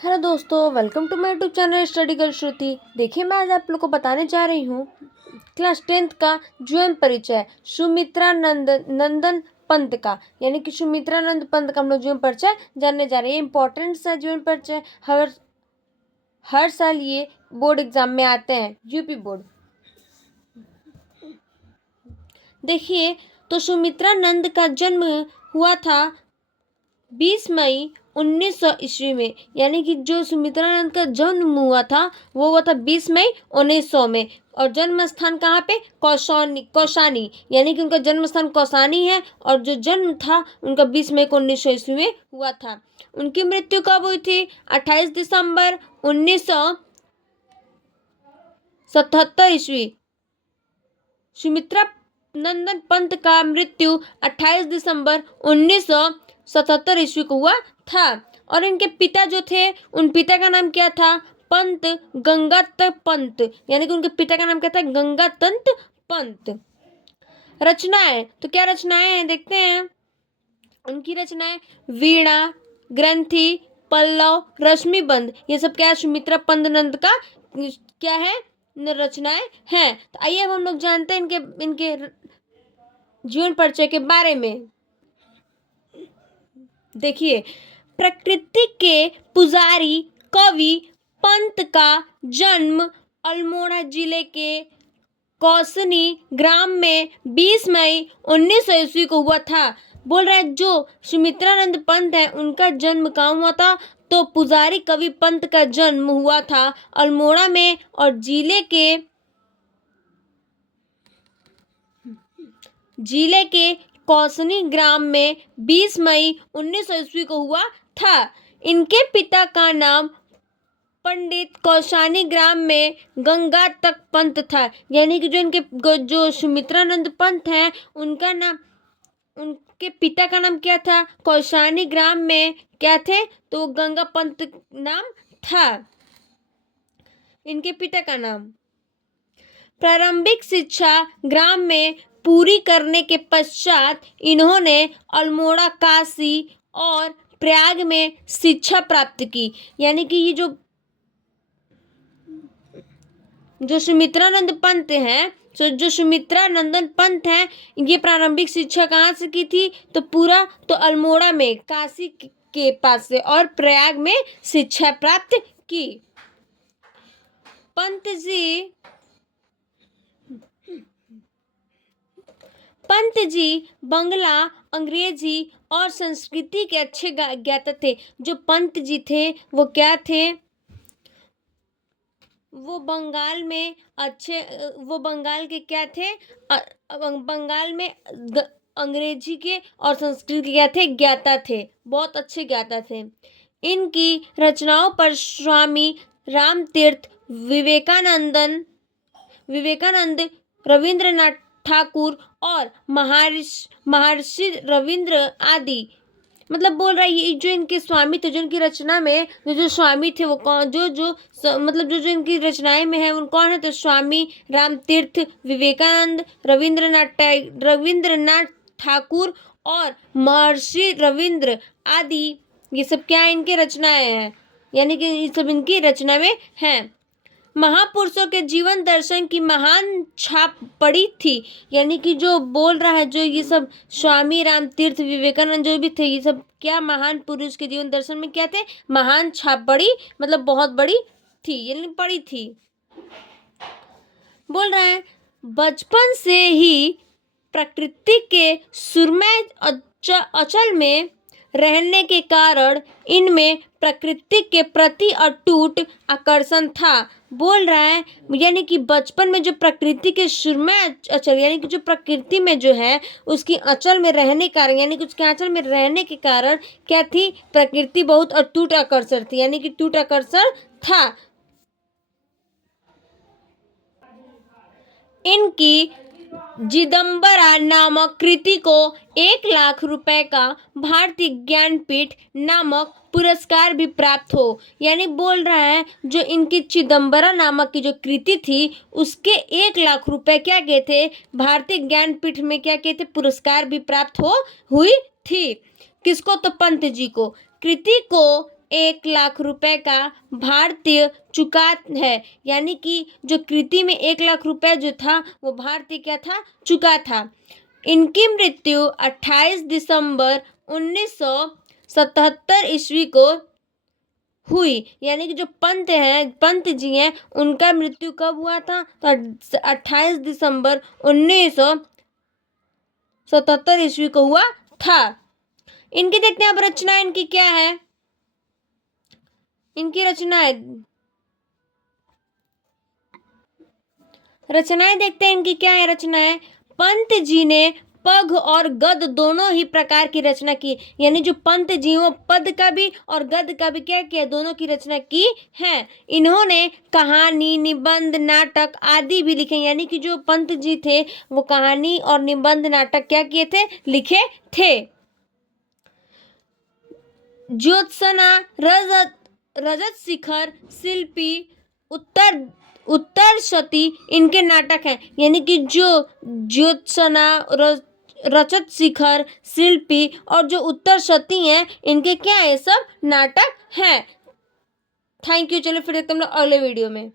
Hello दोस्तों, welcome to my YouTube channel Study Girl Shruti. देखिए, मैं आज आप लोग को बताने जा रही हूँ क्लास 10th का जीवन परिचय सुमित्रा नंदन पंत का, यानी कि सुमित्रानंद पंत का हम लोग जीवन परिचय जानने जा रहे हैं। इंपॉर्टेंट सा जीवन परिचय हर साल ये बोर्ड एग्जाम में आते हैं, यूपी बोर्ड। देखिए, तो सुमित्रानंद का जन्म हुआ था 20 मई 1900 ईस्वी में, यानी कि जो सुमित्रानंद का जन्म हुआ था वो हुआ था 20 मई 1900 में। और जन्म स्थान कहाँ पे? कौसानी, यानी कि उनका जन्म स्थान कौसानी है। और जो जन्म था उनका 20 मई 1900 ईस्वी में हुआ था। उनकी मृत्यु कब हुई थी? 28 दिसंबर 1977 ईस्वी। सुमित्रा नंदन पंत का मृत्यु 28 दिसंबर 1977 ईस्वी को हुआ था। और इनके पिता जो थे, उन पिता का नाम क्या था? पंत गंगात पंत, यानी कि उनके पिता का नाम क्या था? गंगातंत पंत। रचनाएं, तो क्या रचनाएं हैं देखते हैं। उनकी रचनाएं वीणा, ग्रंथि, पल्लव, रश्मिबंध, ये सब क्या है? सुमित्रा पंत नंद का क्या है? रचनाएं हैं। तो आइए अब हम लोग जानते हैं इनके जीवन परिचय के बारे में। देखिए, प्रकृति के पुजारी कवि पंत का जन्म अल्मोड़ा जिले के कौसनी ग्राम में 20 मई 1900 ईस्वी को हुआ था। बोल रहा है जो सुमित्रानंद पंत है उनका जन्म कहाँ हुआ था? तो पुजारी कवि पंत का जन्म हुआ था अल्मोड़ा में, और जिले के कौसनी ग्राम में 20 मई 1900 ईस्वी को हुआ था। इनके पिता का नाम पंडित कौसानी ग्राम में गंगा तक पंत था, यानी कि जो सुमित्रानंद पंत हैं उनका नाम, उनके पिता का नाम क्या था? कौसानी ग्राम में क्या थे? तो गंगा पंत नाम था इनके पिता का नाम। प्रारंभिक शिक्षा ग्राम में पूरी करने के पश्चात इन्होंने अल्मोड़ा, काशी और प्रयाग में शिक्षा प्राप्त की। यानी कि ये जो सुमित्रानंद पंत हैं, जो सुमित्रानंदन पंत हैं, ये प्रारंभिक शिक्षा कहाँ से की थी? तो अल्मोड़ा में, काशी के पास से, और प्रयाग में शिक्षा प्राप्त की। पंत जी बंगला, अंग्रेजी और संस्कृति के अच्छे ज्ञाता थे। जो पंत जी थे वो क्या थे? वो बंगाल के क्या थे? बंगाल में अंग्रेजी के और संस्कृत के क्या थे? ज्ञाता थे, बहुत अच्छे ज्ञाता थे। इनकी रचनाओं पर स्वामी रामतीर्थ, विवेकानंद, रविंद्रनाथ ठाकुर और महर्षि रविंद्र आदि, मतलब बोल रहा है ये जो इनके स्वामी थे, जो इनकी रचना में जो स्वामी थे वो कौन? जो इनकी रचनाएं में है उन कौन है? तो स्वामी रामतीर्थ, विवेकानंद, रविंद्रनाथ ठाकुर और महर्षि रविंद्र आदि, ये सब क्या है? इनके रचनाएं हैं, यानी कि ये सब इनकी रचना में हैं। महापुरुषों के जीवन दर्शन की महान छाप पड़ी थी, यानी कि जो बोल रहा है, जो ये सब स्वामी रामतीर्थ, विवेकानंद जो भी थे, ये सब क्या महान पुरुष के जीवन दर्शन में क्या थे? महान छाप पड़ी, मतलब बहुत बड़ी थी, यानी पड़ी थी। बोल रहा है बचपन से ही प्रकृति के सुरमय अचल में रहने के कारण इनमें प्रकृति के प्रति अटूट आकर्षण था। बोल रहा है यानी कि बचपन में जो प्रकृति के सुरमय अचल, यानी कि जो प्रकृति में जो है उसकी अचल में रहने के कारण, यानी कि उसके आंचल में रहने के कारण क्या थी? प्रकृति बहुत अटूट आकर्षण थी, यानी कि टूट आकर्षण था। इनकी जिदंबरा नामक कृति को 1 लाख रुपए का भारतीय ज्ञानपीठ नामक पुरस्कार भी प्राप्त हो। यानी बोल रहा है जो इनकी चिदंबरा नामक की जो कृति थी उसके 1 लाख रुपए क्या किए थे? भारतीय ज्ञानपीठ में क्या किए थे? पुरस्कार भी प्राप्त हुई थी। किसको? तो पंत जी को। कृति को 1 लाख रुपए का भारतीय चुका है, यानी कि जो कृति में 1 लाख रुपए जो था वो भारतीय क्या था, चुका था। इनकी मृत्यु 28 दिसंबर 1977 ईस्वी को हुई, यानी कि जो पंत जी हैं उनका मृत्यु कब हुआ था, तो 28 दिसंबर 1977 ईस्वी को हुआ था। इनकी देखते हैं अब रचना इनकी क्या है। इनकी रचनाएं देखते हैं इनकी क्या है रचनाएं। पंत जी ने पग और गद दोनों ही प्रकार की रचना की, यानी जो पंत जी वो पद का भी और गद का भी क्या किया, दोनों की रचना की है। इन्होंने कहानी, निबंध, नाटक आदि भी लिखे, यानी कि जो पंत जी थे वो कहानी और निबंध, नाटक क्या किए थे, लिखे थे। ज्योत्सना, रजत शिखर, शिल्पी, उत्तरशती इनके नाटक हैं, यानी कि जो ज्योत्सना, रजत शिखर, शिल्पी और जो उत्तरशती हैं इनके क्या है, सब नाटक हैं। Thank you. चलो फिर देखते हैं हम लोग अगले वीडियो में।